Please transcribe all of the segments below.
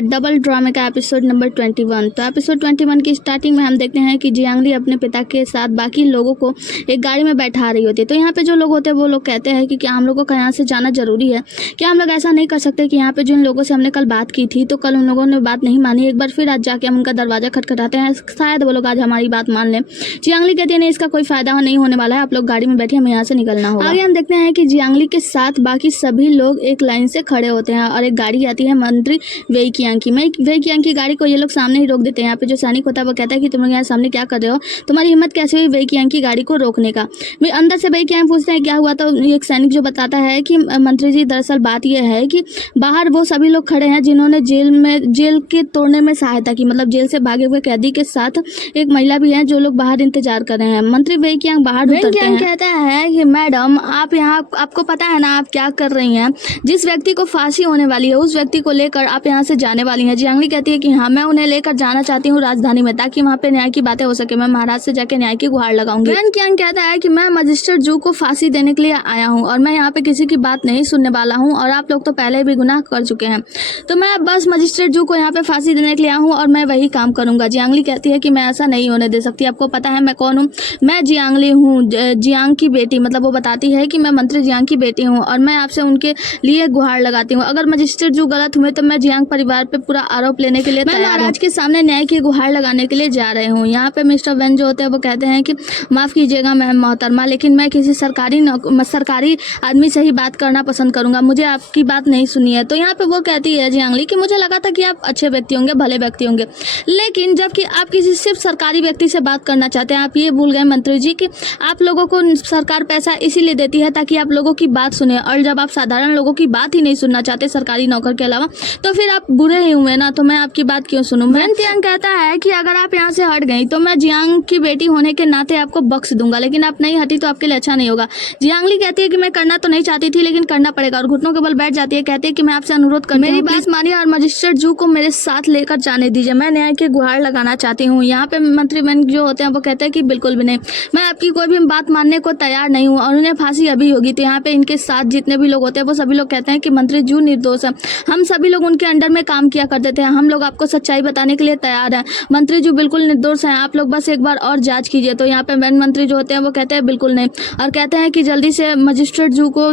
Double ड्रामे का episode number 21। तो एपिसोड 21 की स्टार्टिंग में हम देखते हैं कि जियांगली अपने पिता के साथ बाकी लोगों को एक गाड़ी में बैठा रही होती है। तो यहाँ पे जो लोग होते हैं वो लोग कहते हैं कि क्या हम लोगों को यहाँ से जाना जरूरी है, क्या हम लोग ऐसा नहीं कर सकते कि यहाँ पे जिन लोगों से हमने कल बात की थी तो कल उन लोगों ने बात नहीं मानी, एक बार फिर आज जाके हम उनका दरवाजा खटखटाते हैं, शायद वो लोग आज हमारी बात मान लें। जियांगली कहती है नहीं, इसका कोई फायदा नहीं होने वाला है, आप लोग गाड़ी में बैठे, हमें यहाँ से निकलना होगा। आगे हम देखते हैं कि जियांगली के साथ बाकी सभी लोग एक लाइन से खड़े होते हैं और एक गाड़ी आती है मंत्री वेई कियांग की गाड़ी को ये लोग सामने ही रोक देते हैं। यहाँ पे जो सैनिक होता है वो कहता है कि तुम लोग यहाँ सामने क्या कर रहे हो, तुम्हारी हिम्मत कैसे हुई वेई कियांग की गाड़ी को रोकने का। अंदर से वेई कियांग पूछते हैं क्या हुआ, तो एक सैनिक जो बताता है कि मंत्री जी दरअसल बात यह है कि बाहर वो सभी लोग खड़े हैं जिन्होंने जेल के तोड़ने में सहायता की, मतलब जेल से भागे हुए कैदी के साथ एक महिला भी है जो लोग बाहर इंतजार कर रहे हैं। मंत्री वेई कियांग बाहर उतरते हैं, कहता है कि मैडम आप यहाँ, आपको पता है ना आप क्या कर रही हैं, जिस व्यक्ति को फांसी होने वाली है उस व्यक्ति को लेकर आप यहाँ से जाने वाली हैं। जियांगली कहती है कि हाँ, मैं उन्हें लेकर जाना चाहती हूँ राजधानी में, ताकि वहाँ पे न्याय की बातें हो सके, मैं महाराज से जाके न्याय की गुहार लगाऊंगी। वेन कियांग कहता है कि मैं मजिस्ट्रेट जू को फांसी देने के लिए आया हूँ और मैं यहाँ पे किसी की बात नहीं सुनने वाला हूँ और आप लोग तो पहले भी गुनाह कर चुके हैं, तो मैं बस मजिस्ट्रेट जू को यहाँ पे फांसी देने के लिए आया हूँ और मैं वही काम करूंगा। जियांगली कहती है कि मैं ऐसा नहीं होने दे सकती, आपको पता है मैं कौन हूँ, मैं जियांगली हूँ, जियांग की बेटी, मतलब वो बताती है कि मैं मंत्री जियांग की बेटी हूँ और मैं आपसे उनके लिए गुहार लगाती हूँ। अगर मजिस्ट्रेट जू गलत हुए तो मैं जियांग परिवार पे पूरा आरोप लेने के लिए महाराज के सामने न्याय की गुहार लगाने के लिए जा रहे हूँ। यहाँ पे मिस्टर वेन जो होते हैं वो कहते हैं कि माफ कीजिएगा मैम मोहतरमा, लेकिन मैं किसी सरकारी आदमी से ही बात करना पसंद करूंगा, मुझे आपकी बात नहीं सुनी है। तो यहाँ पे वो कहती है जियांगली कि मुझे लगा था कि आप अच्छे व्यक्ति होंगे, भले व्यक्ति होंगे, लेकिन जबकि आप किसी सिर्फ सरकारी व्यक्ति से बात करना चाहते हैं, आप ये भूल गए मंत्री जी कि आप लोगों को सरकार पैसा इसीलिए देती है ताकि आप लोगों की बात सुने, और जब आप साधारण लोगों की बात ही नहीं सुनना चाहते सरकारी नौकर के अलावा, तो फिर आप बुरे ही हुए ना, तो मैं आपकी बात क्यों सुनूं। वेन कियांग कहता है कि अगर आप यहाँ से हट गई तो मैं जियांग की बेटी होने के नाते आपको बख्श दूंगा, लेकिन आप नहीं हटी तो आपके लिए अच्छा नहीं होगा। जियांगली कहती है कि मैं करना तो नहीं चाहती थी लेकिन करना पड़ेगा, और घुटनों के बल बैठ जाती है, कहती है कि मैं आपसे अनुरोध कर मेरी बात मानिए और मजिस्ट्रेट जू को मेरे साथ लेकर जाने दीजिए, मैं न्याय की गुहार लगाना चाहती हूँ। यहाँ पे मंत्री वेन जो होते हैं वो कहते हैं कि बिल्कुल भी नहीं, मैं आपकी कोई भी बात मानने को तैयार नहीं हूँ और उन्हें फांसी अभी होगी। तो यहाँ पे इनके साथ जितने भी लोग होते हैं वो सभी लोग कहते हैं कि मंत्री जू निर्दोष है, हम सभी लोग उनके अंडर में काम किया करते थे, हम लोग आपको सच्चाई बताने के लिए तैयार हैं, मंत्री जू बिल्कुल निर्दोष हैं, आप लोग बस एक बार और जांच कीजिए। तो यहाँ पे वेन मंत्री जो होते हैं वो कहते हैं बिल्कुल नहीं, और कहते हैं कि जल्दी से मजिस्ट्रेट जू को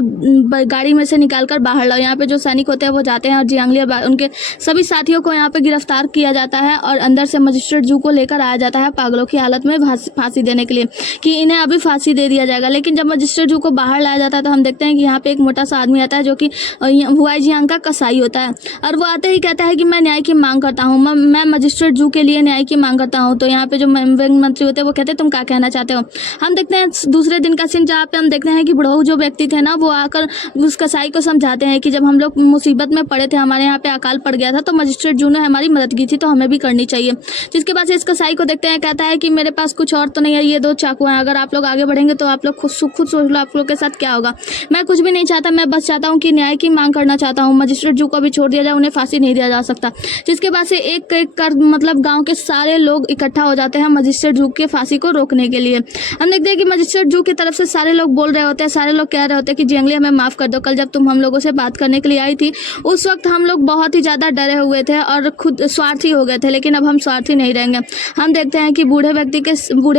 गाड़ी में से निकाल कर बाहर लाओ। यहाँ पे जो सैनिक होते हैं वो जाते हैं और जियांगली उनके सभी साथियों को यहाँ पे गिरफ्तार किया जाता है और अंदर से मजिस्ट्रेट जू को लेकर आया जाता है पागलों की हालत में फांसी देने के लिए, कि इन्हें अभी फांसी दे दिया जाएगा। लेकिन जब मजिस्ट्रेट जू को बाहर लाया जाता है तो हम देखते हैं कि यहाँ पे एक मोटा सा आदमी आता है जो कि हुआई जियांग का कसाई होता है, और वो आते ही कहता है कि मैं न्याय की मांग करता हूँ, मैं मजिस्ट्रेट जू के लिए न्याय की मांग करता हूँ। तो यहाँ पे जो मंत्री होते हैं वो कहते हैं तुम क्या कहना चाहते हो। हम देखते हैं दूसरे दिन का सीन जहाँ पे हम देखते हैं कि बुढ़ऊ जो व्यक्ति थे ना वो आकर उस कसाई को समझाते हैं कि जब हम लोग मुसीबत में पड़े थे, हमारे यहाँ पे अकाल पड़ गया था, तो मजिस्ट्रेट जू ने हमारी मदद की थी, तो हमें भी करनी चाहिए। जिसके बाद इस कसाई को देखते हैं, कहता है कि मेरे पास कुछ और तो नहीं है, ये 2 चाकू हैं, अगर आप लोग आगे बढ़ेंगे तो आप लोग खुद सोच लो आप लोग के साथ क्या होगा। मैं कुछ भी नहीं चाहता, मैं बस चाहता हूँ कि न्याय की मांग करना चाहता हूँ, मजिस्ट्रेट जू को भी छोड़ दिया जाए, उन्हें फांसी नहीं दिया जा सकता। जिसके बाद से एक कर मतलब गाँव के सारे लोग इकट्ठा हो जाते हैं मजिस्ट्रेट जू के फांसी को रोकने के लिए। हम देखते हैं कि मजिस्ट्रेट जू की तरफ से सारे लोग बोल रहे होते हैं, सारे लोग कह रहे होते हैं कि जियांगली हमें माफ कर दो, कल जब तुम हम लोगों से बात करने के लिए आई थी उस वक्त हम लोग बहुत ही ज्यादा डरे हुए थे और खुद स्वार्थी हो गए थे, लेकिन अब हम स्वार्थी नहीं रहेंगे। हम देखते हैं कि बूढ़े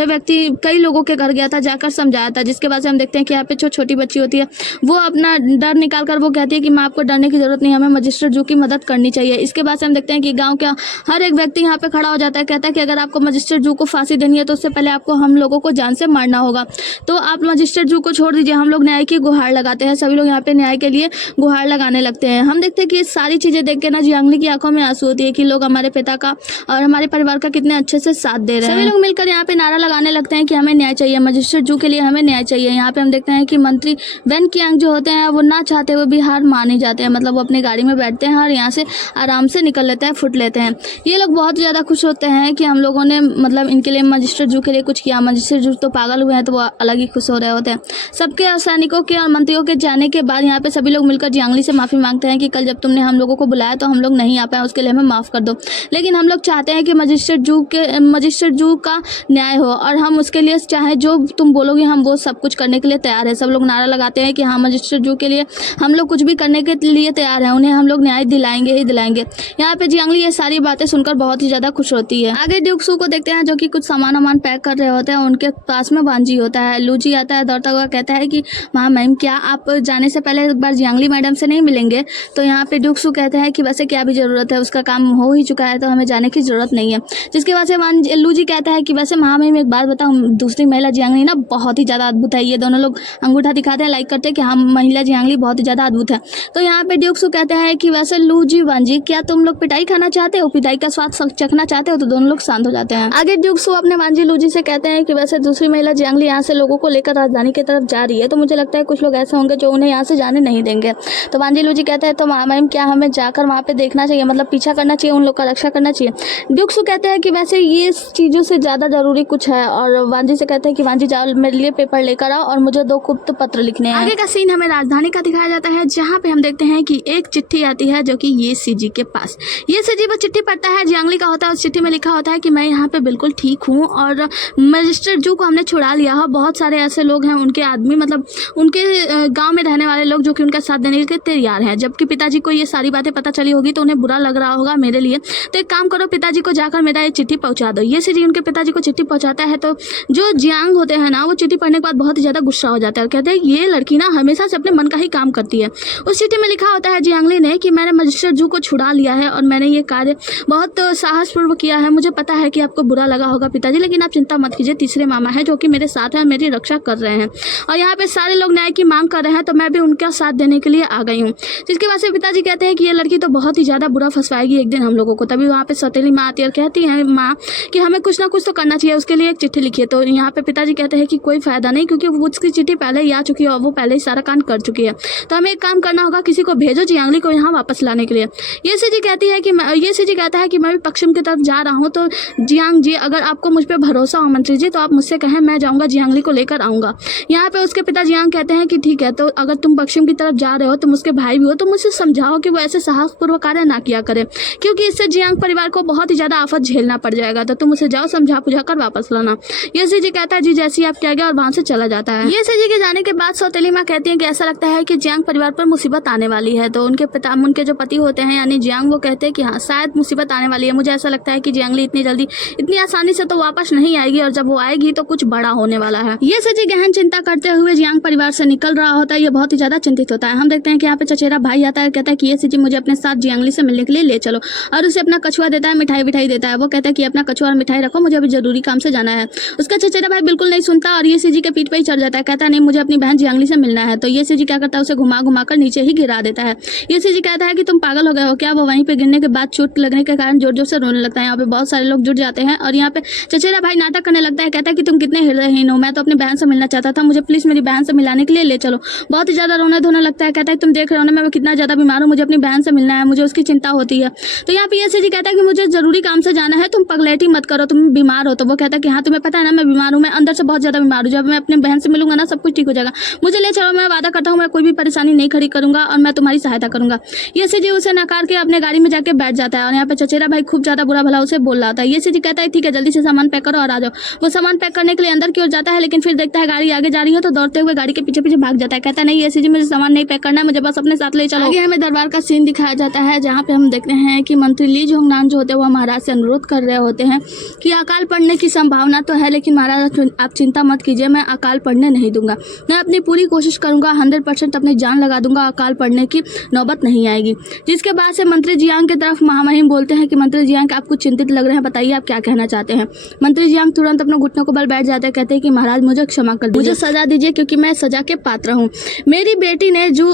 व्यक्ति कई लोगों के घर गया था, जाकर समझाया था। जिसके बाद से हम देखते हैं कि यहाँ पे जो छोटी बच्ची होती है वो अपना डर निकाल कर वो कहती है कि माँ आपको डरने की जरूरत नहीं, हमें मजिस्ट्रेट जू की मदद करनी चाहिए। इसके बाद से हम देखते हैं कि गाँव का हर एक व्यक्ति यहाँ पे खड़ा हो जाता है, कहता है कि अगर आपको मजिस्ट्रेट जू को फांसी देनी है तो उससे पहले आपको हम लोगों को जान से मारना होगा, तो आप मजिस्ट्रेट जू को छोड़ दीजिए, हम लोग न्याय की गुहार लगाते हैं। सभी लोग यहाँ पे न्याय के लिए गुहार लगाने लगते हैं। हम देखते हैं कि सारी चीजें देख के ना जियांगली की आंखों में आंसू होती है कि लोग हमारे पिता का और हमारे परिवार का कितने अच्छे से साथ दे रहे हैं। सभी लोग मिलकर यहाँ पे नारा लगाने लगते हैं कि हमें न्याय चाहिए, मजिस्ट्रेट जू के लिए हमें न्याय चाहिए। यहाँ पे हम देखते हैं कि मंत्री वेन कियांग जो होते हैं वो ना चाहते हुए भी हार मान जाते हैं, मतलब वो अपनी गाड़ी में बैठते हैं और यहाँ से आराम से निकल लेते हैं, फुट लेते हैं। ये लोग बहुत ज्यादा खुश होते हैं कि हम लोगों ने मतलब इनके लिए मजिस्ट्रेट जू के लिए कुछ किया। मजिस्ट्रेट जू तो पागल हुए हैं तो वो अलग ही खुश हो रहे होते हैं। सबके सैनिकों के और मंत्रियों के जाने के बाद यहाँ पे सभी लोग मिलकर जियांगली से माफी मांगते हैं कि कल जब तुमने हम लोगों को बुलाया तो हम लोग नहीं आ पाए, उसके लिए हमें माफ कर दो, लेकिन हम लोग चाहते हैं कि मजिस्ट्रेट जू का न्याय हो और हम उसके लिए चाहे जो तुम बोलोगे हम वो सब कुछ करने के लिए तैयार है। सब लोग नारा लगाते हैं कि हाँ मजिस्ट्रेट जू के लिए हम लोग कुछ भी करने के लिए तैयार हैं, उन्हें हम लोग न्याय दिलाएंगे ही दिलाएंगे। मिलेंगे। यहाँ पे जियांगली ये सारी बातें सुनकर बहुत ही ज़्यादा खुश होती है। आगे ड्यूक सू को देखते हैं जो कि कुछ सामान वामान पैक कर रहे होते हैं। उनके पास में वांजी होता है। लूजी आता है दौड़ता हुआ, कहता है कि हाँ मैम, क्या आप जाने से पहले एक बार जियांगली मैडम से नहीं मिलेंगे? तो यहाँ पे ड्यूक सू कहते हैं कि वैसे क्या भी ज़रूरत है, उसका काम हो ही चुका है तो हमें जाने की ज़रूरत नहीं है। जिसके बाद से लूजी कहता है कि वैसे हाँ मैम एक बात बताऊँ, दूसरी महिला जियांगली ना बहुत ही ज़्यादा अद्भुत है। ये दोनों लोग अंगूठा दिखाते हैं, लाइक करते हैं कि हाँ महिला जियांगली बहुत ही ज़्यादा अद्भुत है। तो यहाँ पे ड्यूक सू कहते हैं कि वैसे लूजी वांजी, क्या तुम लोग पिटाई खाना चाहते हो, पिटाई का स्वाद चखना चाहते हो? तो दोनों लोग शांत हो जाते हैं। आगे ड्यूक सू अपने वांजी लूजी से कहते हैं कि वैसे दूसरी महिला जियांगली यहाँ से लोगों को लेकर राजधानी की तरफ जा रही है, तो मुझे लगता है कुछ लोग ऐसे होंगे जो उन्हें यहाँ से जाने नहीं देंगे। तो वांजी लूजी कहते हैं तो मैम क्या हमें जाकर वहाँ पे देखना चाहिए, मतलब पीछा करना चाहिए, उन लोग का रक्षा करना चाहिए? ड्यूक सू कहते हैं कि वैसे ये चीज़ों से ज़्यादा जरूरी कुछ है। और वांजी से कहते हैं कि वांजी जाओ मेरे लिए पेपर लेकर आओ और मुझे 2 गुप्त पत्र लिखने हैं। आगे का सीन हमें राजधानी का दिखाया जाता है, जहाँ पे हम देखते हैं कि एक चिट्ठी आती है जो कि ये सीजी के पास। ये सीजी वो चिट्ठी पढ़ता है, जियांगली का होता है। उस चिट्ठी में लिखा होता है कि मैं यहाँ पे बिल्कुल ठीक हूँ और मजिस्ट्रेट जू को हमने छुड़ा लिया है। बहुत सारे ऐसे लोग हैं, उनके आदमी, मतलब उनके गांव में रहने वाले लोग जो कि उनका साथ देने के लिए तैयार हैं। जबकि पिताजी को ये सारी बातें पता चली होगी तो उन्हें बुरा लग रहा होगा मेरे लिए। तो एक काम करो, पिताजी को जाकर मेरा ये चिट्ठी पहुँचा दो। ये सीजी उनके पिताजी को चिट्ठी पहुँचाता है तो जो जियांग होते हैं ना, वो चिट्ठी पढ़ने के बाद बहुत ही ज़्यादा गुस्सा हो जाता है और कहते हैं ये लड़की ना हमेशा से अपने मन का ही काम करती है। उस चिट्ठी में लिखा होता है जियांगली ने कि मैंने मजिस्ट्रेट जू को छुड़ा लिया है और मैंने ये कार्य बहुत साहसपूर्वक किया है। मुझे पता है कि आपको बुरा लगा होगा पिताजी, लेकिन आप चिंता मत कीजिए, तीसरे मामा है जो कि मेरे साथ है, मेरी रक्षा कर रहे हैं और यहाँ पे सारे लोग न्याय की मांग कर रहे हैं, तो मैं भी उनका साथ देने के लिए आ गई हूँ। जिसके बाद से पिताजी कहते हैं कि ये लड़की तो बहुत ही ज़्यादा बुरा फंसवाएगी एक दिन हम लोगों को। तभी वहाँ पे सौतेली माँ आती है और कहती है माँ कि हमें कुछ ना कुछ तो करना चाहिए, उसके लिए एक चिट्ठी लिखिए। तो यहाँ पे पिताजी कहते हैं कि कोई फायदा नहीं, क्योंकि उसकी चिट्ठी पहले ही आ चुकी है और वो पहले ही सारा काम कर चुकी है। तो हमें एक काम करना होगा, किसी को भेजो जियांगली को यहाँ वापस लाने के लिए। ये सीजी कहती है कि ये सीजी कहता है कि मैं भी पश्चिम की तरफ जा रहा हूँ, तो जियांग जी अगर आपको मुझ पर भरोसा हो मंत्री जी, तो आप मुझसे कहें, मैं जाऊँगा जियांगली को लेकर आऊँगा। यहाँ पे उसके पिता जियांग कहते हैं कि ठीक है, तो अगर तुम पश्चिम की तरफ जा रहे हो, तुम उसके भाई भी हो, तो मुझसे समझाओ कि वो ऐसे साहसपूर्वक कार्य ना किया करे, क्योंकि इससे जियांग परिवार को बहुत ही ज़्यादा आफत झेलना पड़ जाएगा। तो तुम उसे जाओ समझा बुझा कर वापस लाना। ये सीजी कहता है जी जैसी आप क्या गया, और वहाँ से चला जाता है। ये सीजी के जाने के बाद सौतेली माँ कहती है कि ऐसा लगता है कि जियांग परिवार पर मुसीबत आने वाली है। तो उनके जो पति होते हैं यानी जियांग, वो कहते हैं कि हाँ शायद मुसीबत आने वाली है। मुझे ऐसा लगता है कि जियांगली इतनी जल्दी इतनी आसानी से तो वापस नहीं आएगी, और जब वो आएगी तो कुछ बड़ा होने वाला है। ये सीजी गहन चिंता करते हुए जियांग परिवार से निकल रहा होता है। ये बहुत ही ज्यादा चिंतित होता है। हम देखते हैं कि यहाँ पे चचेरा भाई आता है, कहता है कि ये सीजी मुझे अपने साथ जियांगली से मिलने के लिए ले चलो, और उसे अपना कछुआ देता है, मिठाई विठाई देता है। वो कहता है कि अपना कछुआ और मिठाई रखो, मुझे अभी जरूरी काम से जाना है। उसका चचेरा भाई बिल्कुल नहीं सुनता और ये सीजी के पीठ पे ही चढ़ जाता है, कहता है नहीं मुझे अपनी बहन जियांगली से मिलना है। तो ये सीजी क्या करता है, उसे घुमा घुमा कर नीचे ही गिरा देता है। ये सीजी कहता है कि तुम पागल हो गए हो क्या? वो वहीं पे गिरने के बाद चोट लगने के कारण जोर जोर से रोने लगता है। यहाँ पे बहुत सारे लोग जुट जाते हैं और यहाँ पे चचेरा भाई नाटक करने लगता है, कहता है कि तुम कितने हृदयहीन हो, मैं तो अपनी बहन से मिलना चाहता था, मुझे प्लीज मेरी बहन से मिलाने के लिए ले चलो। बहुत ही ज्यादा रोने धोने लगता है, कहता है तुम देख रहे हो ना मैं कितना ज्यादा बीमार हूँ, मुझे अपनी बहन से मिलना है, मुझे उसकी चिंता होती है। तो यहाँ पे ये सीजी कहता है कि मुझे जरूरी काम से जाना है, तुम पगलेटी मत करो, तुम बीमार हो। तो वो कहता है कि हाँ तुम्हें पता है ना मैं बीमार हूँ, मैं अंदर से बहुत ज्यादा बीमार हूँ, जब मैं अपनी बहन से मिलूंगा ना सब कुछ ठीक हो जाएगा, मुझे ले चलो, मैं वादा करता हूँ मैं कोई भी परेशानी नहीं खड़ी करूंगा और मैं तुम्हारी सहायता करूंगा। ये सीजी उसे नकार के अपने गाड़ी में जाके बैठ जाता है और यहाँ पे चचेरा भाई खूब ज्यादा बुरा भला उसे बोल रहा था। ये सीजी कहता है ठीक है जल्दी से सामान पैक करो और आ जाओ। वो सामान पैक करने के लिए अंदर की ओर जाता है, लेकिन फिर देखता है गाड़ी आगे जा रही है तो दौड़ते हुए गाड़ी के पीछे पीछे भाग जाता है। कहता है नहीं ये सीजी मुझे सामान नहीं पैक करना है, मुझे बस अपने साथ ले चलो। आगे हमें दरबार का सीन दिखाया जाता है, जहाँ पे हम देखते हैं कि मंत्री ली जोंगनान जो होते हैं वो महाराज से अनुरोध कर रहे होते हैं कि अकाल पड़ने की संभावना तो है, लेकिन महाराज आप चिंता मत कीजिए, मैं अकाल पड़ने नहीं दूंगा, मैं अपनी पूरी कोशिश करूंगा, 100% अपनी जान लगा दूंगा, अकाल पड़ने की नौबत नहीं आएगी। जिसके बाद से मंत्री जियांग की तरफ महामहिम बोलते हैं कि मंत्री जियांग आप कुछ चिंतित लग रहे हैं, बताइए आप क्या कहना चाहते हैं। मंत्री जियांग तुरंत अपने घुटनों को बल बैठ जाते हैं, कहते हैं कि महाराज मुझे क्षमा कर दीजिए, मुझे सजा दीजिए क्योंकि मैं सजा के पात्र हूँ। मेरी बेटी ने जू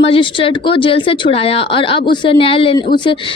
मजिस्ट्रेट को जेल से छुड़ाया और अब उसे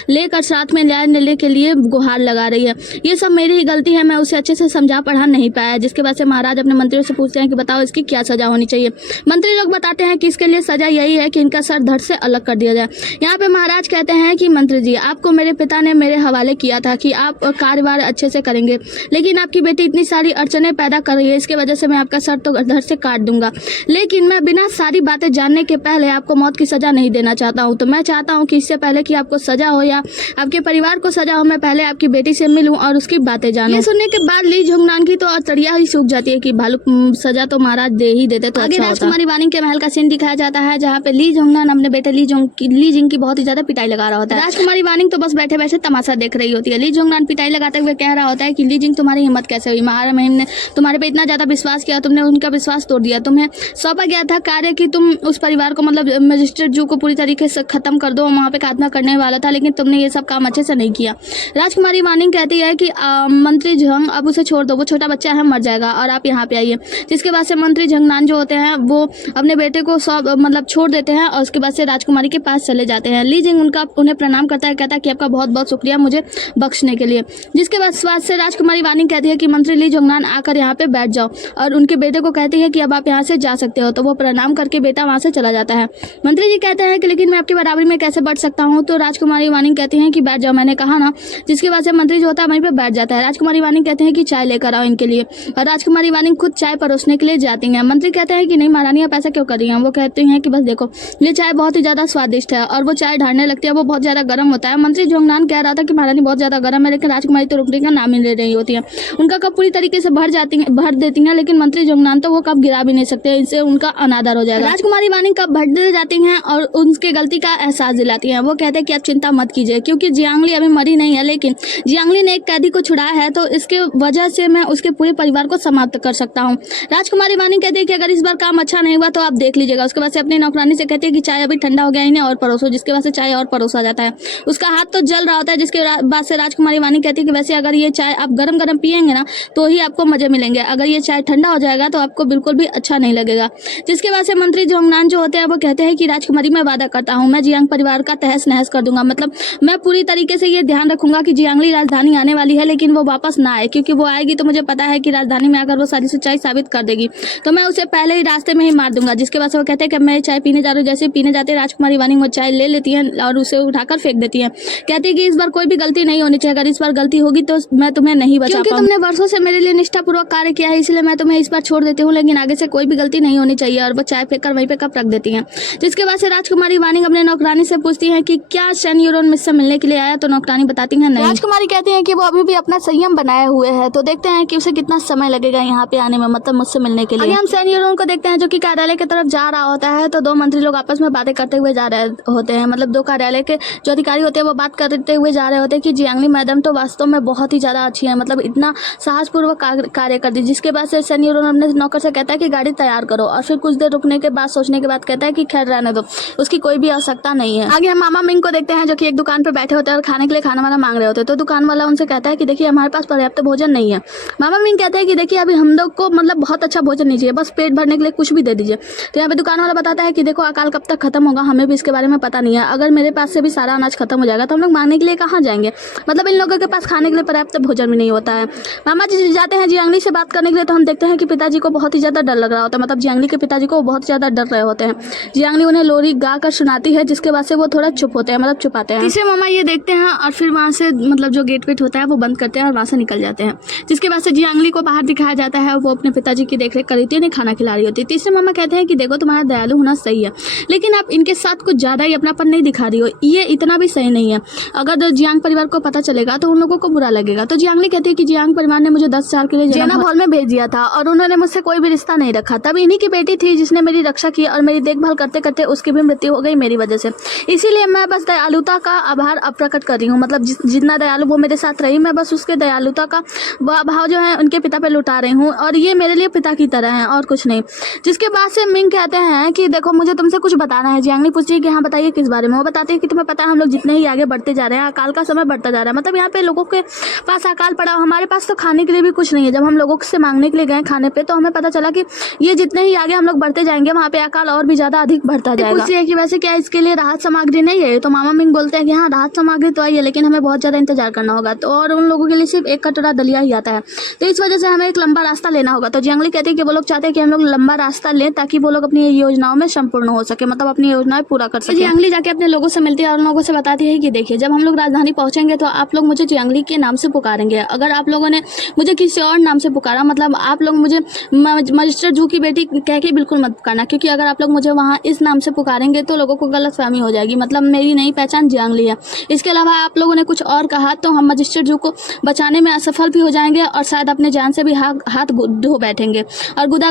लेकर साथ में न्याय लेने के लिए गुहार लगा रही है। ये सब मेरी ही गलती है, मैं उसे अच्छे से समझा पढ़ा नहीं पाया। जिसके बाद से महाराज अपने मंत्रियों से पूछते हैं कि बताओ इसकी क्या सजा होनी चाहिए। मंत्री लोग बताते हैं कि इसके लिए सजा यही है कि इनका सर धड़ से अलग कर दिया जाए। यहाँ पे महाराज कहते हैं कि मंत्री जी आपको मेरे पिता ने मेरे हवाले किया था कि आप कार्यभार अच्छे से करेंगे, लेकिन आपकी बेटी इतनी सारी अड़चने पैदा कर रही है, इसके वजह से मैं आपका सर तो धड़ से काट दूंगा, लेकिन मैं बिना सारी बातें जानने के पहले आपको मौत की सजा नहीं देना चाहता हूँ। तो मैं चाहता हूँ कि इससे पहले कि आपको सजा हो या आपके परिवार को सजा हो, मैं पहले आपकी बेटी से मिलूं और उसकी बातें जानूं। ये सुनने के बाद ली जोंगनान की तो अतड़िया ही सूख जाती है कि भालू सजा तो महाराज दे ही देते तो अच्छा होता। राजकुमारी वानी के महल का सीन दिखाया जाता है, जहाँ पे ली जोंगनान अपने बेटे ली जिंग की बहुत ही ज्यादा पिटाई लगा रहा होता है। राजकुमारी वानिंग तो बस बैठे बैठे तमाशा देख रही होती है। ली जोंगनान पिटाई लगाते हुए कह रहा होता है कि ली जिंग तुम्हारी हिम्मत कैसे हुई, महाराणा महिम ने तुम्हारे पे इतना ज्यादा विश्वास किया, तुमने उनका विश्वास तोड़ दिया। तुम्हें सौंपा गया था कार्य कि तुम उस परिवार को मतलब मजिस्ट्रेट जू को पूरी तरीके से खत्म कर दो, वहाँ पे खात्मा करने वाला था, लेकिन तुमने ये सब काम अच्छे से नहीं किया। राजकुमारी वानिंग कहती है कि मंत्री झंग अब उसे छोड़ दो, वो छोटा बच्चा है, मर जाएगा और आप यहाँ पे आइए। जिसके बाद से मंत्री झंगनान जो होते हैं वो अपने बेटे को सब मतलब छोड़ देते हैं और उसके बाद से राजकुमारी के पास चले जाते हैं। ली जिंग उन्हें प्रणाम करता है, कहता है कि आपका बहुत बहुत शुक्रिया मुझे बख्शने के लिए। जिसके बाद से राजकुमारी वानिंग कहती है कि मंत्री ली जोंगनान आकर यहाँ पे बैठ जाओ और उनके बेटे को कहती है कि अब आप यहाँ से जा सकते हो। तो वो प्रणाम करके बेटा वहाँ से चला जाता है। मंत्री जी कहते हैं कि लेकिन मैं आपकी बराबरी में कैसे बैठ सकता हूँ। तो राजकुमारी वानिंग कहती हैं कि बैठ जाओ, मैंने कहा ना। जिसके बाद से मंत्री जो होता है वहीं पे बैठ जाता है। राजकुमारी वानिंग कहते हैं कि चाय लेकर आओ इनके लिए और राजकुमारी वानिंग खुद चाय परोसने के लिए जाती हैं। मंत्री कहते हैं कि नहीं महारानी आप ऐसा क्यों कर रही हैं। वो कहते हैं कि बस देखो ये चाय बहुत ही ज्यादा स्वादिष्ट है और वो चाय ढारने लगती है, वो बहुत ज्यादा गर्म होता है। मंत्री जोंगनान कह रहा था कि महारानी बहुत ज्यादा गर्म है, लेकिन राजकुमारी तो रुकने का नाम ही ले रही होती है। उनका कप पूरी तरीके से भर देती हैं, लेकिन मंत्री जोंगनान तो वो कप गिरा भी नहीं सकते, इससे उनका अनादर हो जाएगा। राजकुमारी वानिंग कप भर दे जाती हैं और उनके गलती का एहसास दिलाती हैं। वो कहते हैं कि आप चिंता मत कीजिए, क्योंकि जियांगली अभी मरी नहीं है, लेकिन जियांगली ने एक कैदी को छुड़ाया है, तो इसके वजह से मैं उसके पूरे परिवार को समाप्त कर सकता हूँ। राजकुमारी वानिंग कहती है कि अगर इस बार काम अच्छा नहीं हुआ तो आप देख लीजिएगा। उसके बाद से अपनी नौकरानी से कहती है कि चाय अभी ठंडा हो गया, इन्हें और परोसो। जिसके बाद से चाय और परोसा जाता है। उसका हाथ तो जल रहा होता है। जिसके बाद से राजकुमारी वानिंग कहती है कि वैसे अगर ये चाय आप गरम गरम पियेंगे ना तो ही आपको मजे मिलेंगे, अगर ये चाय ठंडा हो जाएगा तो आपको बिल्कुल भी अच्छा नहीं लगेगा। जिसके बाद से मंत्री जोंगनान जो होते हैं वो कहते हैं कि राजकुमारी मैं वादा करता हूँ मैं जियांग परिवार का तहस नहस कर दूंगा, मतलब मैं पूरी तरीके से ये ध्यान रखूंगा कि जियांगली राजधानी आने वाली है लेकिन वो वापस ना आए, क्योंकि वो आएगी तो मुझे पता है कि राजधानी में आकर वो सारी सच्चाई साबित कर देगी, तो मैं उसे पहले ही रास्ते में ही मार दूंगा। जिसके बाद से वो कहते हैं कि मैं चाय पीने जा रही हूँ। जैसे पीने जाते हैं राजकुमारी वानिंग वो चाय ले लेती है और उसे उठाकर फेंक देती है। कहती है कि इस बार कोई भी गलती नहीं होनी चाहिए, अगर इस बार गलती होगी तो मैं तुम्हें नहीं बचा पाऊंगी, क्योंकि तुमने वर्षों से मेरे लिए निष्ठापूर्वक कार्य किया है, इसलिए मैं तुम्हें इस बार छोड़ देती हूँ, लेकिन आगे से कोई भी गलती नहीं होनी चाहिए। और वो चाय फेंककर वहीं पे कप रख देती है। जिसके बाद से राजकुमारी वानिंग अपने नौकरानी से पूछती है कि क्या शन यूरोन मुझसे मिलने के लिए आया, तो नौकरानी बताती है नहीं। राजकुमारी कहती है कि वो अभी भी अपना संयम बनाए हुए है, तो देखते हैं कि उसे कितना समय लगेगा यहाँ पे आने में, मतलब मुझसे मिलने के लिए। हम शन यूरोन को देखते हैं जो कि कार्यालय की तरफ जा रहा होता है। तो दो मंत्री लोग आपस में बातें करते हुए जा रहे होते हैं, मतलब दो कार्यालय के जो अधिकारी होते हैं वो बात करते हुए जा रहे होते हैं कि जियांगली मैडम तो वास्तव में बहुत ही ज्यादा अच्छी है, मतलब इतना साहसपूर्वक कार्य करती। जिसके बाद से शन यूरोन अपने नौकर से कहता है कि गाड़ी तैयार करो और फिर कुछ देर रुकने के बाद सोचने के बाद कहता है कि खैर रहने दो, उसकी कोई भी आवश्यकता नहीं है। आगे हम मामा मिंग को देखते हैं जो कि एक दुकान पर बैठे होते हैं और खाने के लिए खाना वाला मांग रहे होते हैं। तो दुकान वाला उनसे कहता है कि देखिए हमारे पास पर्याप्त भोजन नहीं है। मामा मिंग कहते हैं कि देखिए अभी हम लोग को मतलब बहुत अच्छा भोजन नहीं चाहिए, बस पेट भरने के लिए कुछ भी दे दीजिए। तो यहाँ पे दुकान वाला बताता है कि देखो अकाल कब तक खत्म होगा हमें भी इसके बारे में पता नहीं है, अगर मेरे पास से भी सारा अनाज खत्म हो जाएगा तो हम लोग मांगने के लिए कहाँ जाएंगे, मतलब इन लोगों के पास खाने के लिए पर्याप्त भोजन भी नहीं होता है। मामा जी जाते हैं जियांगली से बात करने के लिए, तो हम देखते हैं कि पिताजी को बहुत ही ज्यादा डर लग रहा होता है, मतलब जियांगली के पिताजी को बहुत ज्यादा डर रहे होते हैं। जियांगली उन्हें लोरी गा कर सुनाती है, जिसके बाद से वो थोड़ा चुप होते हैं, मतलब छुपाते हैं। तीसरे मामा ये देखते हैं और फिर वहाँ से मतलब जो गेट वेट होता है वो बंद करते हैं और वहाँ से निकल जाते हैं। जिसके बाद से जियांगली को बाहर दिखाया जाता है, वो अपने पिताजी की देखरेख कर रही थी, उन्हें खाना खिला रही होती है। तीसरे मामा कहते हैं कि देखो तुम्हारा दयालु होना सही है, लेकिन आप इनके साथ कुछ ज्यादा ही अपनापन नहीं दिखा रही हो, ये इतना भी सही नहीं है, अगर जियांग परिवार को पता चलेगा तो उन लोगों को बुरा लगेगा। तो जियांगली कहती है कि जियांग परिवार ने मुझे 10 साल के लिए जेना हॉल में भेज दिया था और उन्होंने मुझसे कोई भी रिश्ता नहीं रखा, तब इन्हीं की बेटी थी जिसने मेरी रक्षा की और मेरी देखभाल करते करते उसकी भी मृत्यु हो गई मेरी वजह से, इसीलिए मैं बस दयालुता का आभार प्रकट कर रही हूँ, मतलब जितना दयालु वो मेरे साथ रही मैं बस उसके दयालुता का भाव जो है उनके पिता पे लुटा रही हूँ और ये मेरे लिए पिता की तरह है और कुछ नहीं। जिसके बाद से मिंग कहते हैं कि देखो मुझे तुमसे कुछ बताना है। जियांगली पूछती है कि हाँ बताइए किस बारे में। वो बताती है कि तुम्हें पता है हम लोग जितने ही आगे बढ़ते जा रहे हैं अकाल का समय बढ़ता जा रहा है, मतलब यहाँ पे लोगों के पास अकाल पड़ा, हमारे पास तो खाने के लिए भी कुछ नहीं है। जब हम लोगों से मांगने के लिए गए खाने पे तो हमें पता चला कि ये जितने ही आगे हम लोग बढ़ते जाएंगे वहाँ पे अकाल और भी ज्यादा अधिक बढ़ता जाएगा। पूछती है कि वैसे क्या इसके लिए राहत सामग्री नहीं है, तो मामा मिंग बोलते हैं कि हाँ राहत सामग्री तो आई है लेकिन हमें बहुत ज्यादा इंतजार करना होगा, तो और उन लोगों के लिए सिर्फ एक कटोरा दलिया ही आता है, तो इस वजह से हमें एक लंबा रास्ता लेना होगा। तो जियांगली कहती है कि वो लोग चाहते हैं कि हम लोग लंबा रास्ता लें ताकि वो लोग अपनी योजनाओं में संपूर्ण हो सके, मतलब अपनी योजनाएं पूरा कर सके। जियांगली जाके अपने लोगों से मिलती है और उन लोगों से बताती है कि देखिए जब हम लोग राजधानी पहुंचेंगे तो आप लोग मुझे जियांगली के नाम से पुकारेंगे, अगर आप लोगों ने मुझे किसी और नाम से पुकारा मतलब आप लोग मुझे मजिस्ट्रेट जू की बेटी कह के बिल्कुल मत पुकारना, क्योंकि अगर आप लोग मुझे वहाँ इस नाम से पुकारेंगे तो लोगों को गलतफहमी हो जाएगी, मतलब मेरी नई पहचान जियांगली है। इसके अलावा आप लोगों ने कुछ और कहा तो हम मजिस्ट्रेट जू को बचाने में असफल भी हो जाएंगे और शायद अपने जान से भी हाथ धो बैठेंगे। और गुदा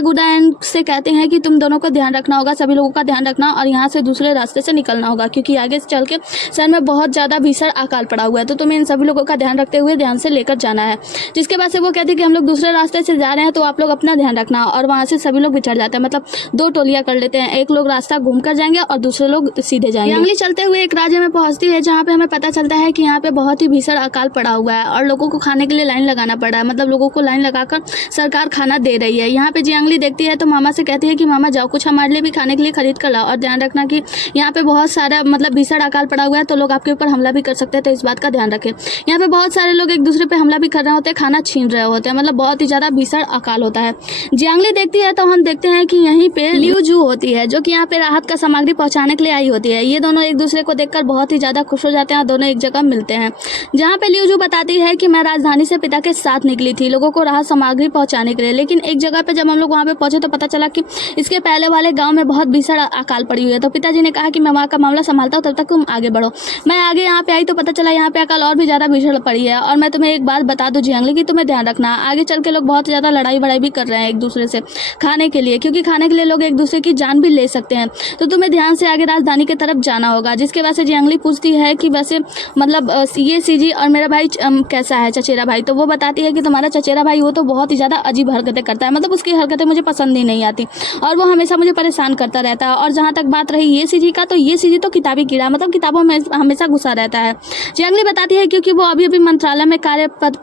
से कहते हैं कि तुम दोनों को ध्यान रखना होगा, सभी लोगों का ध्यान रखना और यहाँ से दूसरे रास्ते से निकलना होगा, क्योंकि आगे चल के शहर में बहुत ज़्यादा भीषण अकाल पड़ा हुआ है, तो तुम्हें इन सभी लोगों का ध्यान रखते हुए ध्यान से लेकर जाना है। जिसके बाद से वो कहती है कि हम लोग दूसरे रास्ते से जा रहे हैं, तो आप लोग अपना ध्यान रखना। और वहाँ से सभी लोग बिछड़ जाते हैं, मतलब 2 टोलियाँ कर लेते हैं, एक लोग रास्ता घूम कर जाएंगे और दूसरे लोग सीधे जाएंगे। जियांगली चलते हुए एक राज्य में पहुंचती है जहाँ पे हमें पता चलता है कि यहाँ पे बहुत ही भीषण अकाल पड़ा हुआ है और लोगों को खाने के लिए लाइन लगाना पड़ रहा है, मतलब लोगों को लाइन लगाकर सरकार खाना दे रही है। यहाँ पे जियांगली देखती है तो मामा से कहती है कि मामा जाओ, कुछ हमारे लिए भी खाने के लिए खरीद कर लाओ और ध्यान रखना कि यहाँ पे बहुत सारा मतलब भीषण अकाल पड़ा हुआ है, तो लोग आपके ऊपर हमला भी कर सकते हैं, तो इस बात का ध्यान रखें। यहाँ पे बहुत सारे लोग एक दूसरे पे हमला भी कर रहे होते हैं, खाना छीन रहे होते हैं, मतलब बहुत ही ज़्यादा भीषण अकाल होता है। जियांगली देखती है तो हम देखते हैं कि यहीं पे लियू जू होती है जो कि यहाँ पे राहत का सामग्री पहुँचाने के लिए आई होती है। ये दोनों एक दूसरे को देखकर बहुत ही ज़्यादा खुश हो जाते हैं और दोनों एक जगह मिलते हैं, जहाँ पे लियू जू बताती है कि मैं राजधानी से पिता के साथ निकली थी लोगों को राहत सामग्री पहुँचाने के लिए, लेकिन एक जगह पे जब हम लोग वहाँ पे पहुंचे तो पता चला कि इसके पहले वाले गाँव में बहुत भीषण अकाल पड़ी हुई है। तो पिताजी ने कहा कि मैं वहाँ का मामला संभालता हूँ, तब तक तुम आगे बढ़ो। मैं आगे यहाँ पे आई तो पता चला यहाँ पे अकाल और भी ज़्यादा भीषण पड़ी है। और मैं तुम्हें एक बात बता दूं जियांगली कि तुम्हें ध्यान रखना, आगे चल के लोग बहुत ज़्यादा लड़ाई वड़ाई भी कर रहे हैं एक दूसरे से खाने के लिए, क्योंकि खाने के लिए लोग एक दूसरे की जान भी ले सकते हैं, तो तुम्हें ध्यान से आगे राजधानी की तरफ जाना होगा। जिसके वजह से जियांगली पूछती है कि वैसे मतलब ये सीजी और मेरा भाई कैसा है, चचेरा भाई। तो वो बताती है कि तुम्हारा चचेरा भाई वो तो बहुत ही ज़्यादा अजीब हरकतें करता है, मतलब उसकी हरकतें मुझे पसंद ही नहीं आती और वो हमेशा मुझे परेशान करता रहता है। और जहाँ तक बात रही ये सीजी का, तो ये सीजी तो किताबी कीड़ा, मतलब किताबों में हमेशा घुसा रहता है। जियांगली बताती है क्योंकि वो अभी अभी मंत्रालय में कार्यपद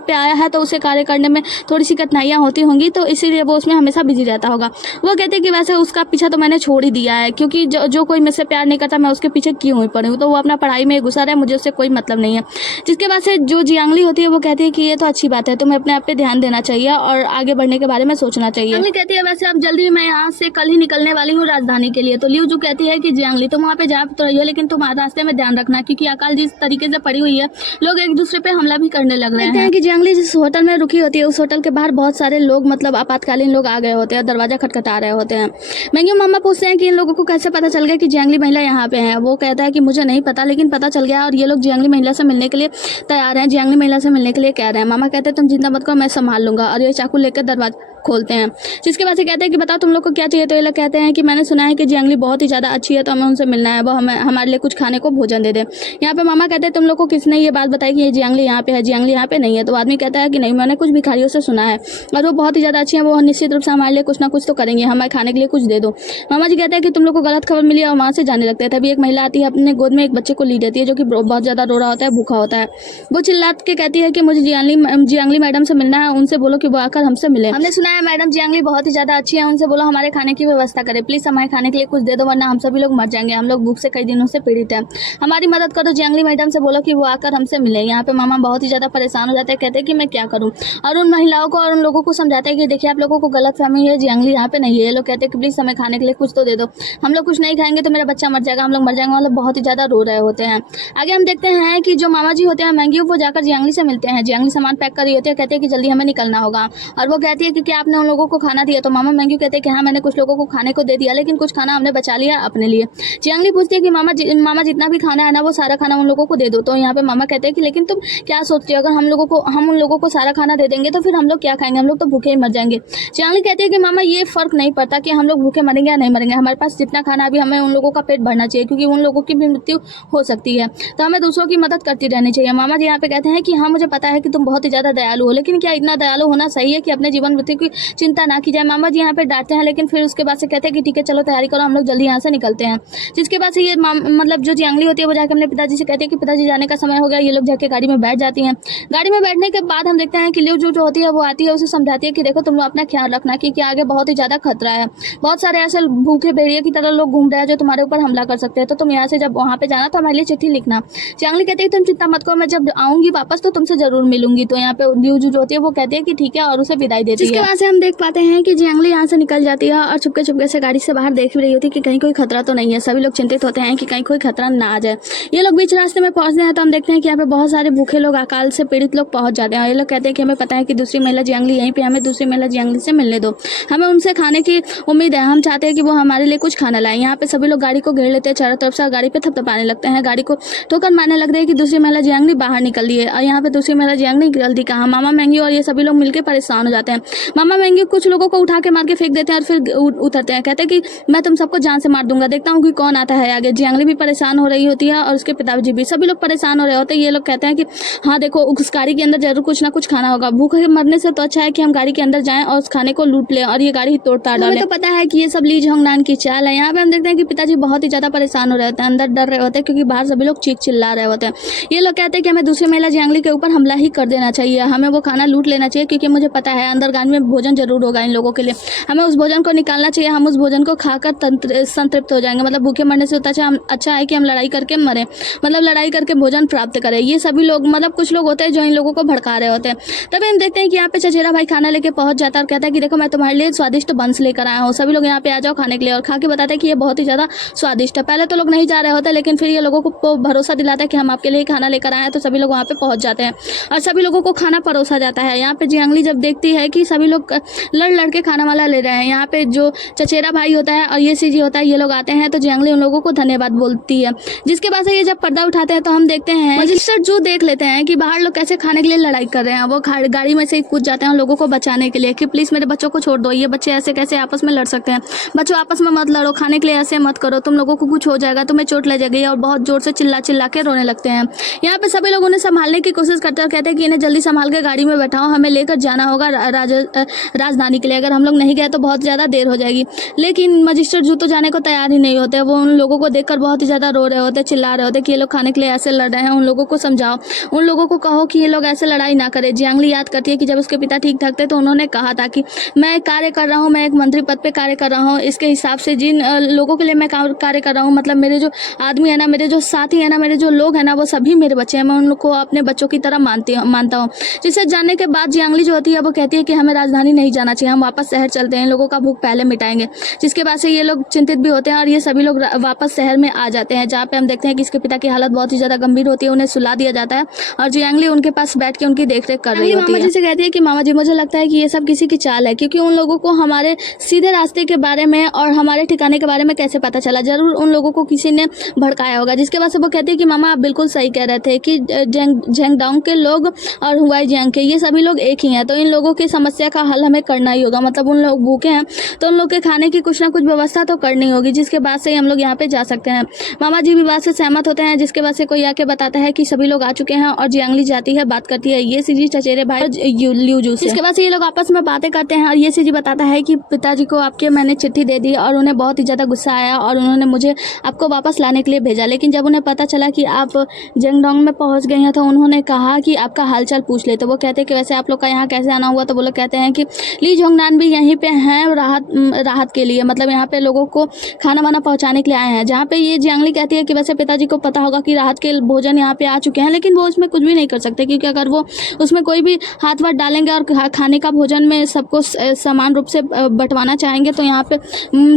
पे आया है, तो उसे कार्य करने में थोड़ी सी कठिनाइयाँ होती होंगी, तो इसीलिए वो उसमें हमेशा बिजी रहता होगा। वो कहते हैं कि वैसे उसका पीछा तो मैंने छोड़ ही दिया है, क्योंकि जो कोई मुझसे प्यार नहीं करता मैं उसके पीछे क्यों हुई पड़ी हूँ, तो वो अपना पढ़ाई में घुसा रहा है, मुझे उससे कोई मतलब नहीं है। जिसके बाद से जो जियांगली होती है वो कहती है कि ये तो अच्छी बात है, तुम्हें अपने आप पे ध्यान देना चाहिए और आगे बढ़ने के बारे में सोचना चाहिए। जियांगली कहती है वैसे अब जल्दी मैं यहाँ से कल ही निकलने वाली हूँ राजधानी के लिए। तो लियू जू कहती है कि जियांगली तुम वहाँ पे जा तो रही हो, लेकिन तुम रास्ते में ध्यान रखना, क्योंकि अकाल जिस तरीके से पड़ी हुई है लोग एक दूसरे पे हमला भी करने लग रहे हैं। कि जियांगली जिस होटल में रुकी होती है उस होटल के बाहर बहुत सारे लोग मतलब आपातकालीन लोग आ गए होते हैं, दरवाजा खटखटा रहे होते हैं। मैंग्यू मामा पूछते हैं कि इन लोगों को कैसे पता चल गया कि जियांगली महिला यहाँ पे है। वो कहता है कि मुझे नहीं पता, लेकिन पता चल गया और ये लोग जियांगली महिला से मिलने के लिए तैयार हैं, जियांगली महिला से मिलने के लिए कह रहे हैं। मामा कहते हैं तुम चिंता मत करो, मैं संभाल लूंगा, और ये चाकू लेकर दरवाजा खोलते हैं। जिसके बाद से कहते हैं कि बताओ तुम लोग को क्या चाहिए। तो ये लोग कहते हैं कि मैंने सुना है कि जियांगली बहुत ही ज़्यादा अच्छी है, तो हमें उनसे मिलना है, वो हमारे लिए कुछ खाने को भोजन दे दे। यहाँ पे मामा कहते हैं तुम लोग को किसने ये बात बताई कि ये जियांगली यहाँ पे है, जियांगली यहाँ पे नहीं है। तो आदमी कहता है कि नहीं, मैंने कुछ भिखारियों से सुना है और वो बहुत ही ज़्यादा अच्छी है, वो निश्चित रूप से हमारे लिए कुछ ना कुछ तो करेंगे, हमें खाने के लिए कुछ दे दो। मामा जी कहते हैं कि तुम लोग को गलत खबर मिली और वहाँ से जाने लगते हैं। तभी एक महिला आती है, अपने गोद में एक बच्चे को ली देती है जो कि बहुत ज़्यादा रो रहा होता है, भूखा होता है। वो चिल्ला के कहती है कि मुझे जियांगली मैडम से मिलना है, उनसे बोलो कि वो आकर हमसे मिले। हमने सुना है मैडम जियांगली बहुत ही ज़्यादा अच्छी है, उनसे बोलो हमारे खाने की व्यवस्था करें, प्लीज़ हमारे खाने के लिए कुछ दे दो, वरना हम सभी लोग मर जाएंगे, हम लोग भूख से कई दिनों से पीड़ित हैं, हमारी मदद करो। जियांगली मैडम से बोलो कि वो आकर हमसे मिले। यहाँ पे मामा बहुत ही ज़्यादा परेशान हो जाते हैं, कहते हैं कि मैं क्या करूँ, और उन महिलाओं को और उन लोगों को समझाते हैं कि देखिए आप लोगों को गलत फहमी है, जियांगली यहाँ पे नहीं है। ये लोग कहते हैं कि प्लीज़ हमें खाने के लिए कुछ तो दे दो, हम लोग कुछ नहीं खाएंगे तो मेरा बच्चा मर जाएगा, हम लोग मर जाएंगे, मतलब बहुत ही ज़्यादा रो रहे होते हैं। आगे हम देखते हैं कि जो मामा जी होते हैं मैंग्यू, वो जाकर जियांगली से मिलते हैं। जियांगली सामान पैक कर रही होती है, कहते हैं कि जल्दी हमें निकलना होगा, और वो कहती है कि क्या आपने उन लोगों को खाना दिया। तो मामा मैंग्यू कहते हैं कि हाँ मैंने कुछ लोगों को खाने को दे दिया, लेकिन कुछ खाना हमने बचा लिया अपने लिए। जियांगली पूछती है कि मामा जितना भी खाना है ना वो सारा खाना उन लोगों को दे दो। तो यहाँ पे मामा कहते हैं कि लेकिन तुम क्या सोचती हो, अगर हम उन लोगों को सारा खाना दे देंगे तो फिर हम लोग क्या खाएंगे, हम लोग तो भूखे ही मर जाएंगे। जियांगली कहती है कि मामा ये फर्क नहीं पड़ता कि हम लोग भूखे मरेंगे या नहीं मरेंगे, हमारे पास जितना खाना अभी हमें उन लोगों का पेट भरना चाहिए, क्योंकि उन लोगों की भी मृत्यु हो सकती है, तो हमें दूसरों की मदद करती रहनी चाहिए। मामा जी यहाँ पे कहते हैं कि हाँ मुझे पता है कि तुम बहुत ही ज़्यादा दयालु हो, लेकिन क्या इतना दयालु होना सही है कि अपने जीवन मृत्यु की चिंता ना की जाए। मामा जी यहाँ पे डांटते हैं, लेकिन फिर उसके बाद से कहते हैं कि ठीक है चलो तैयारी करो, हम लोग जल्दी यहाँ से निकलते हैं। जिसके बाद से ये मतलब जो जियांगली होती है वो जाकर अपने पिताजी से कहती है कि पिताजी जाने का समय हो गया। ये लोग जाके गाड़ी में बैठ जाती हैं। गाड़ी में बैठने के बाद हम देखते हैं कि लियू जू जो होती है वो आती है, उसे समझाती है कि देखो तुम लोग अपना ख्याल रखना, क्योंकि आगे बहुत ही ज़्यादा खतरा है, बहुत सारे ऐसे भूखे भेड़िए की तरह लोग घूम रहे हैं जो तुम्हारे ऊपर हमला कर सकते हैं, तो तुम यहाँ से जब वहाँ पे जाना तो हमारे लिए चिट्ठी लिखना। जियांगली कहती है तुम चिंता मत करो, मैं जब आऊँगी वापस तो तुमसे जरूर मिलूंगी। तो यहाँ पे लियू जू जो होती है वो कहती है कि ठीक है और उसे विदाई देती है। इसके बाद से हम देख पाते हैं कि जियांगली यहाँ से निकल जाती है और चुपके चुपके से गाड़ी से बाहर देख रही होती है कि कहीं कोई खतरा तो नहीं है। सभी लोग चिंतित होते हैं कि कहीं कोई खतरा ना आ जाए। ये लोग बीच रास्ते में पहुंचते हैं तो हम देखते हैं कि यहाँ पे बहुत सारे भूखे लोग, अकाल से पीड़ित लोग पहुंच जाते हैं। ये लोग कहते हैं कि हमें पता है कि दूसरी महिला जियांगली यहीं पे, हमें दूसरी महिला जियांगली से मिलने दो, हमें उनसे खाने की उम्मीद है, हम चाहते हैं कि वो हमारे लिए कुछ खाना लाए। यहाँ पे सभी लोग गाड़ी को घेर लेते हैं चारों तरफ से, गाड़ी पे थपथपाने लगते हैं, गाड़ी को ठोकर मारने लगते हैं कि दूसरी महिला जियांगली बाहर निकल दी है। और यहाँ पे दूसरी महिला जियांगली निकलती कहाँ, मामा मैंग्यू और ये सभी लोग मिलकर परेशान हो जाते हैं। मामा क्षमा मांगी, कुछ लोगों को उठा के मार के फेंक देते हैं और फिर उतरते हैं। कहते हैं कि मैं तुम सबको जान से मार दूंगा, देखता हूँ कि कौन आता है आगे। जियांगली भी परेशान हो रही होती है और उसके पिताजी भी, सभी लोग परेशान हो रहे होते हैं। ये लोग कहते हैं कि हाँ देखो, उस गाड़ी के अंदर जरूर कुछ ना कुछ खाना होगा, भूखे मरने से तो अच्छा है कि हम गाड़ी के अंदर जाएं और उस खाने को लूट लें और ये गाड़ी ही तोड़ ताड़ डालें। तो पता है कि ये सब ली जोंगनान की चाल है। यहाँ पे हम देखते हैं कि पिताजी बहुत ही ज्यादा परेशान हो रहे होते हैं, अंदर डर रहे होते हैं क्योंकि बाहर सभी लोग चीख चिल्ला रहे होते हैं। ये लोग कहते हैं कि हमें दूसरी महिला जियांगली के ऊपर हमला ही कर देना चाहिए, हमें वो खाना लूट लेना चाहिए क्योंकि मुझे पता है अंदर गाड़ी में भोजन जरूर होगा इन लोगों के लिए, हमें उस भोजन को निकालना चाहिए, हम उस भोजन को खाकर संतृप्त हो जाएंगे। मतलब भूखे मरने से अच्छा है कि हम लड़ाई करके मरें, मतलब लड़ाई करके भोजन प्राप्त करें। ये सभी लोग, मतलब कुछ लोग होते हैं जो इन लोगों को भड़का रहे होते हैं। तभी हम देखते हैं कि यहाँ पे चचेरा भाई खाना लेके पहुंच जाता है और कहता है कि देखो मैं तुम्हारे लिए स्वादिष्ट बंस लेकर आया हूँ, सभी लोग यहाँ पे आ जाओ खाने के लिए, और खा के बताता है कि ये बहुत ही ज्यादा स्वादिष्ट है। पहले तो लोग नहीं जा रहे होते, लेकिन फिर ये लोगों को भरोसा दिलाता है कि हम आपके लिए खाना लेकर आए हैं, तो सभी लोग वहाँ पे पहुंच जाते हैं और सभी लोगों को खाना परोसा जाता है। यहाँ पे जियांगली जब देखती है कि सभी लोग लड़ के खाना वाला ले रहे हैं, यहाँ पे जो चचेरा भाई होता है और ये सीजी होता है, ये लोग आते हैं, तो जियांगली उन लोगों को धन्यवाद बोलती है। जिसके बाद से ये जब पर्दा उठाते हैं तो हम देखते हैं मजिस्ट्रेट जो देख लेते हैं कि बाहर लोग कैसे खाने के लिए लड़ाई कर रहे हैं। वो गाड़ी में से ही कूद जाते हैं लोगों को बचाने के लिए कि प्लीज मेरे बच्चों को छोड़ दो, ये बच्चे ऐसे कैसे आपस में लड़ सकते हैं, बच्चों आपस में मत लड़ो, खाने के लिए ऐसे मत करो, तुम लोगों को कुछ हो जाएगा, तुम्हें चोट लग जाएगी, और बहुत जोर से चिल्ला के रोने लगते हैं। यहाँ पे सभी लोग उन्हें संभालने की कोशिश करते हैं और कहते हैं कि इन्हें जल्दी संभाल के गाड़ी में बैठाओ, हमें लेकर जाना होगा राजधानी के लिए, अगर हम लोग नहीं गए तो बहुत ज्यादा देर हो जाएगी। लेकिन मजिस्ट्रेट जू तो जाने को तैयार ही नहीं होते, वो उन लोगों को देखकर बहुत ही ज्यादा रो रहे होते, चिल्ला रहे होते कि ये लोग खाने के लिए ऐसे लड़ रहे हैं, उन लोगों को समझाओ, उन लोगों को कहो कि ये लोग ऐसे लड़ाई ना करें। जियांगली याद करती है कि जब उसके पिता ठीक ठाक थे तो उन्होंने कहा था कि मैं कार्य कर रहा हूँ, मैं एक मंत्री पद पे कार्य कर रहा हूँ, इसके हिसाब से जिन लोगों के लिए मैं कार्य कर रहा हूँ, मतलब मेरे जो आदमी है ना, मेरे जो साथी है ना, मेरे जो लोग हैं ना, वो सभी मेरे बच्चे हैं, मैं उनको अपने बच्चों की तरह मानता हूँ। जिसे जानने के बाद जियांगली जो होती है वो कहती है कि हमें राजधानी नहीं जाना चाहिए, हम वापस शहर चलते हैं, इन लोगों का भूख पहले मिटाएंगे। जिसके बाद से ये लोग चिंतित भी होते हैं और ये सभी लोग वापस शहर में आ जाते हैं, जहाँ पे हम देखते हैं कि इसके पिता की हालत बहुत ही ज्यादा गंभीर होती है, उन्हें सुला दिया जाता है और जियांगली उनके पास बैठ के उनकी देखरेख कर रही होती है। मामा जी से कहती है कि मामा जी मुझे लगता है कि ये सब किसी की चाल है, क्योंकि उन लोगों को हमारे सीधे रास्ते के बारे में और हमारे ठिकाने के बारे में कैसे पता चला, जरूर उन लोगों को किसी ने भड़काया होगा। जिसके बाद से वो कहती है कि मामा आप बिल्कुल सही कह रहे थे कि झेंगडांग के लोग और हुआई जियांग के, ये सभी लोग एक ही हैं, तो इन लोगों की समस्या का हल हमें करना ही होगा। मतलब उन लोग भूखे हैं तो उन लोग के खाने की कुछ ना कुछ व्यवस्था तो करनी होगी, जिसके बाद से हम लोग यहाँ पे जा सकते हैं। मामा जी भी बात से सहमत होते हैं, जिसके बाद से कोई आके बताता है कि सभी लोग आ चुके हैं और जियांगली जाती है, बात करती है ये सीजी चचेरे भाई लियूजू से। इसके बाद से ये लोग आपस में बातें करते हैं और ये सीजी बताता है कि पिताजी को आपके मैंने चिट्ठी दे दी और उन्हें बहुत ही ज्यादा गुस्सा आया और उन्होंने मुझे आपको वापस लाने के लिए भेजा, लेकिन जब उन्हें पता चला कि आप जेंगडोंग में पहुंच गई हैं तो उन्होंने कहा कि आपका हालचाल पूछ ले। तो वो कहते हैं कि वैसे आप लोग का यहाँ कैसे आना हुआ, तो वो लोग कहते हैं कि ली जोंगनान भी यहीं पे हैं राहत के लिए, मतलब यहाँ पे लोगों को खाना वाना पहुंचाने के लिए आए हैं। जहाँ पे ये जियांगली कहती है कि वैसे पिताजी को पता होगा कि राहत के भोजन यहाँ पे आ चुके हैं, लेकिन वो उसमें कुछ भी नहीं कर सकते, क्योंकि अगर वो उसमें कोई भी हाथ वाथ डालेंगे और खाने का भोजन में सबको समान रूप से बंटवाना चाहेंगे तो यहाँ पे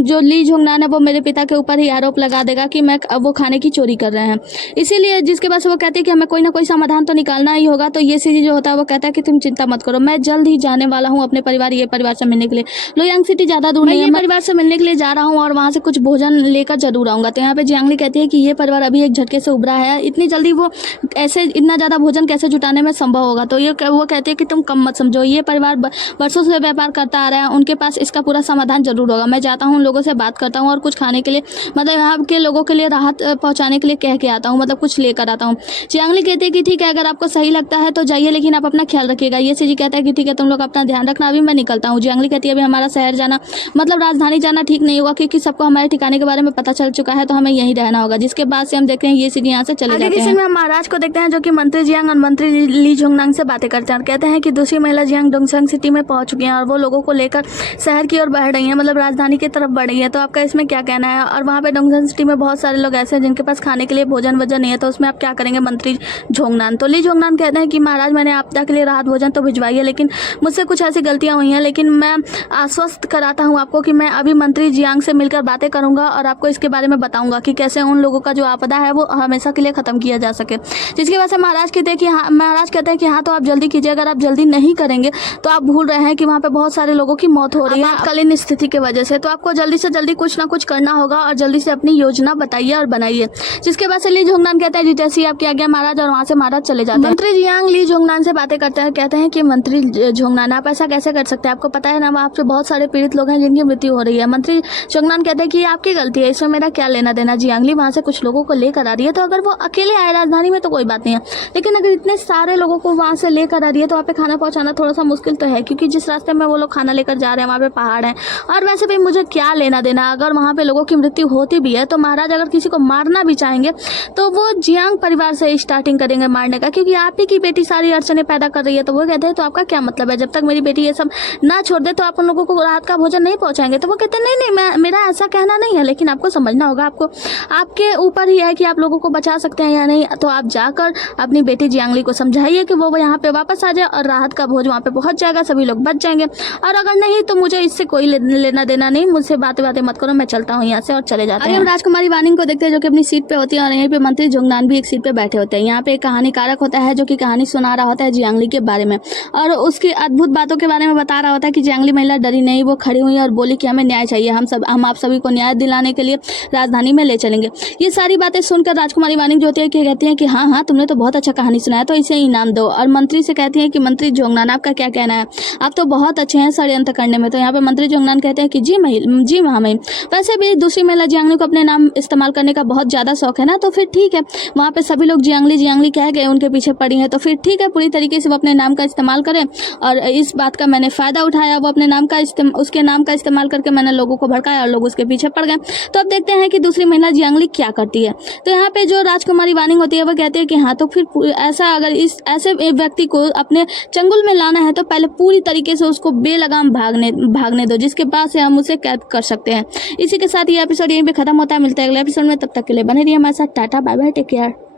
जो ली जोंगनान है वो मेरे पिता के ऊपर ही आरोप लगा देगा कि मैं वो खाने की चोरी कर रहे हैं। इसीलिए जिसके बाद से वो कहते हैं कि हमें कोई ना कोई समाधान तो निकालना ही होगा। तो ये सीजी जो होता है वो कहता है कि तुम चिंता मत करो, मैं जल्द ही जाने वाला हूँ अपने परिवार से मिलने के लिए। लोयांग सिटी ज्यादा दूर नहीं है, मैं परिवार से मिलने के लिए जा रहा हूँ और वहाँ से कुछ भोजन लेकर जरूर आऊंगा। तो यहाँ पे जियांगली कहती है कि ये परिवार अभी एक झटके से उभरा है, इतनी जल्दी वो ऐसे इतना ज्यादा भोजन कैसे जुटाने में संभव होगा। तो ये वो कहते हैं कि तुम कम मत समझो, ये परिवार वर्षों से व्यापार करता आ रहा है, उनके पास इसका पूरा समाधान जरूर होगा। मैं जाता हूँ, उन लोगों से बात करता हूँ और कुछ खाने के लिए, मतलब यहाँ के लोगों के लिए राहत पहुँचाने के लिए कह के आता हूँ, मतलब कुछ लेकर आता हूँ। जियांगली कहती है कि ठीक है, अगर आपको सही लगता है तो जाइए, लेकिन आप अपना ख्याल रखिएगा। ये सीजी कहता है कि ठीक है, तुम लोग अपना ध्यान रखना, अभी मैं निकलता हूँ। जियांगली कहती है अभी हमारा शहर जाना, मतलब राजधानी जाना ठीक नहीं होगा, क्योंकि सबको हमारे ठिकाने के बारे में पता चल चुका है, तो हमें यहीं रहना होगा। जिसके बाद से हम देखते हैं ये सीधी यहाँ से चले जाते हैं। हम महाराज को देखते हैं जो कि मंत्री जियांग और मंत्री ली जोंगनांग से बातें करते हैं और कहते हैं कि दूसरी महिला जियांग डोंगसंग सिटी में पहुंच चुकी हैं और वो लोगों को लेकर शहर की ओर बढ़ रही है, मतलब राजधानी की तरफ बढ़ रही है। तो आपका इसमें क्या कहना है? और वहाँ पे डोंगसंग सिटी में बहुत सारे लोग ऐसे हैं जिनके पास खाने के लिए भोजन वजन नहीं है, तो उसमें आप क्या करेंगे मंत्री जोंगनान? तो ली जोंगनान कहते हैं कि महाराज मैंने आपदा के लिए राहत भोजन तो भिजवाई है, लेकिन मुझसे कुछ ऐसी गलतियां हुई हैं, लेकिन मैं आश्वस्त कराता हूँ आपको कि मैं अभी मंत्री जियांग से मिलकर बातें करूंगा और आपको इसके बारे में बताऊंगा कि कैसे उन लोगों का जो आपदा है वो हमेशा के लिए खत्म किया जा सके। जिसकी वजह से महाराज कहते हैं कि हाँ तो आप जल्दी कीजिए, अगर आप जल्दी नहीं करेंगे तो आप भूल रहे हैं कि वहाँ पे बहुत सारे लोगों की मौत हो रही है आपातकालीन स्थिति की वजह से। तो आपको जल्दी से जल्दी कुछ ना कुछ करना होगा और जल्दी से अपनी योजना बताइए और बनाइए। जिसके बाद से ली जोंगनान कहता है जैसे ही आपकी आज्ञा महाराज, और वहाँ से महाराज चले जाते हैं। मंत्री जियांग ली जोंगनान से बातें करते हैं, कहते हैं कि मंत्री जोंगनान आप ऐसा कैसे कर सकते हैं? आपको पता है ना, वहाँ पे बहुत सारे पीड़ित लोग हैं जिनकी मृत्यु हो रही है। मंत्री चोंगनान कहते हैं कि ये आपकी गलती है, इसमें मेरा क्या लेना देना। जियांगली वहाँ से कुछ लोगों को लेकर आ रही है, तो अगर वो अकेले आए राजधानी में तो कोई बात नहीं है, लेकिन अगर इतने सारे लोगों को वहाँ से लेकर आ रही है तो वहाँ पे खाना पहुँचाना थोड़ा सा मुश्किल तो है, क्योंकि जिस रास्ते में वो लोग खाना लेकर जा रहे हैं वहाँ पे पहाड़ है। और वैसे भी मुझे क्या लेना देना, अगर वहाँ पे लोगों की मृत्यु होती भी है तो महाराज अगर किसी को मारना भी चाहेंगे तो वो जियांग परिवार से स्टार्टिंग करेंगे मारने का, क्योंकि आप ही की बेटी सारी अड़चने पैदा कर रही है। तो वो कहते हैं तो आपका क्या मतलब है, जब तक मेरी बेटी ये सब ना छोड़ दे तो आप उन लोगों को रात का भोजन नहीं पहुंचाएंगे। तो वो कहते हैं नहीं, मेरा ऐसा कहना नहीं है, लेकिन आपको समझना होगा, आपको आपके ऊपर ही है कि आप लोगों को बचा सकते हैं या नहीं। तो आप जाकर अपनी बेटी जियांगली को समझाइए कि वो यहाँ पे वापस आ जाए और राहत का भोज वहाँ पे पहुंच जाएगा, सभी लोग बच जाएंगे। और अगर नहीं तो मुझे इससे कोई लेना देना नहीं, मुझसे बातें मत करो, मैं चलता हूँ यहाँ से। और चले जाते हैं। राजकुमारी वानिंग को देखते हैं जो कि अपनी सीट पे होती है, और यहीं पे मंत्री जोंगनान भी एक सीट पे बैठे होते हैं। यहाँ पे एक कहानीकारक होता है जो कि कहानी सुना रहा होता है जियांगली के बारे में, और उसकी अद्भुत बातों के बारे में बता रहा होता है कि जियांगली महिला डरी नहीं, वो खड़ी हुई और बोली कि हमें न्याय चाहिए, हम आप सभी को न्याय दिलाने के लिए राजधानी में ले चलेंगे। ये सारी बातें सुनकर राजकुमारी वानिंग जो होती है कि कहती है कि हाँ तुमने तो बहुत अच्छा कहानी सुनाया, तो इसे इनाम दो। और मंत्री से कहती है कि मंत्री जोंगनान आपका क्या कहना है, आप तो बहुत अच्छे हैं षड्यंत्र करने में। तो यहाँ पे मंत्री जोंगनान कहते हैं कि जी महामहिम, वैसे भी दूसरी महिला जियांगली को अपने नाम इस्तेमाल करने का बहुत ज़्यादा शौक है ना, तो फिर ठीक है, वहाँ पे सभी लोग जियांगली कह गए, उनके पीछे पड़ी हैं, तो फिर ठीक है, पूरी तरीके से वो अपने नाम का इस्तेमाल करें। और इस बात का मैंने फ़ायदा उठाया, वो अपने नाम का उसके नाम का इस्तेमाल करके मैंने लोगों को भड़काया और लोग उसके पीछे पड़ गए। तो अब देखते हैं कि दूसरी महिला जियांगली क्या करती है। तो यहाँ पे जो राजकुमारी वानिंग होती है वो कहती है कि हाँ, तो फिर ऐसा अगर ऐसे व्यक्ति को अपने चंगुल में लाना है तो पहले पूरी तरीके से उसको बेलगाम भागने दो, जिसके बाद से हम उसे कैद कर सकते हैं। इसी के साथ ये एपिसोड यहीं पे खत्म होता है। मिलता है अगले एपिसोड में, तब तक के लिए बने रहिए हमारे साथ। Tata bye bye, take care.